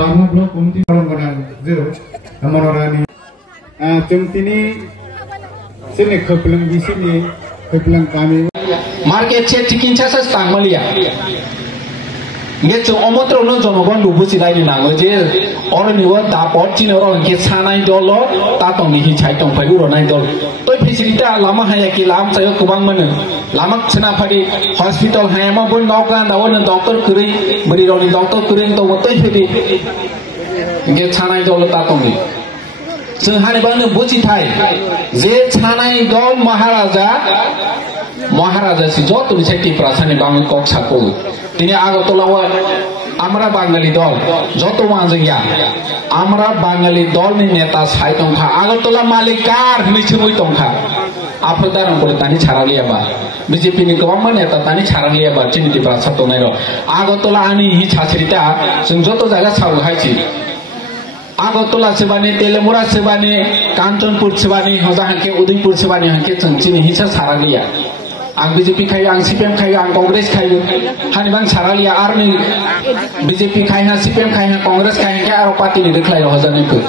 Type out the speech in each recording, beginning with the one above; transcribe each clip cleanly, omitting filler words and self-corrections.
Barna blok kumti orang benar zero amarani cemtini sini kepelang di sini kepelang kami market cek cikin casa stang malia ngecu omotro no jono gon lubu silai ni nango je orang ni wan dapot cina orang ke sanai dolo tatong ni hicai tong pai uro nai dol toi facilita lama hanya ki lam sayo kubang mana lama cina padi hospital hanya ma bon dokran da wan doktor kuri beri roli doktor kuri to toi pedi nge sanai dolo tatong ni sehari bang buci thai je sanai dol Maharaja si joto ni cekti prasani bangun kok sakul tini Agartala wa amra Bangali dol joto wanjeng ya amra Bangali dol ni neta sai tongkha Agartala malikar ni chumui tongkha apadaran bole tani charaliya ba BJP ni gawang neta tani charaliya ba chini di prasat tonai ro Agartala ani hi chasrita sing joto jaga chau haichi Agartala sebani Telemura sebani Kanchanpur sebani hoja hanke Udaipur sebani hanke chini hi charaliya ang BJP kayo ang CPM kayo ang Congress kayo hanibang saraliya arni BJP kayo CPM kayo Congress kayo kaya aro party ni declare hojan ko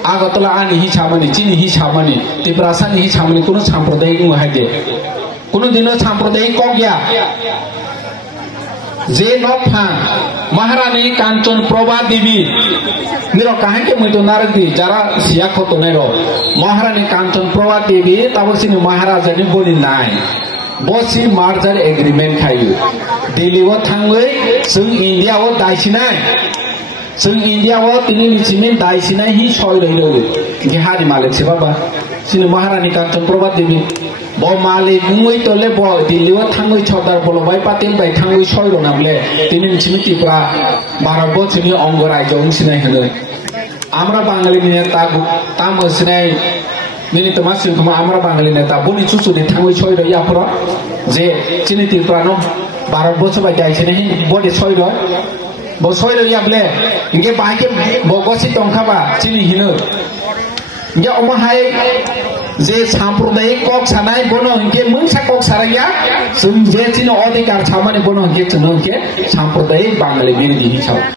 Agartala ani hi chamani chini hi chamani Tiprasan hi chamani kuno sampradayik mo haide kuno dino sampradayik kogya je nophan Maharani Kanchan Prabha Devi niro kahan ke muito naragdi jara siak hoto nero Maharani Kanchan Prabha Devi tabosini Maharaja ni boli nai Bosi merger agreement kayu Delhi wo thangwei sung India wo daisinai sung India wo tini nichimin daisinai hi choi roi roi gehari malik se baba sini Maharani Kanchan Prabha Devi bo malik ngui tole bo Delhi wo thangwei Sardar Vallabhbhai Patel bai thangwei choi ro namle tini nichimin Tripura Bharatborshoni ongo rajyo sinai hono amra Bangali ni neta tamo sinai Mini termasuk kema amra Bangali neta boni susu di thangwei choi ro ya pro je chini Tripura no Bharatborosh bai dai sini bodi choi ro bo choi ro ya ble inge bahake bo gosi tongkha ba chini hino inge omahai je sampradayik kok sanai bono inge mungsa kok saraya sung je chini odhikar chamani bono inge chuno inge sampradayik Bangali biri di chau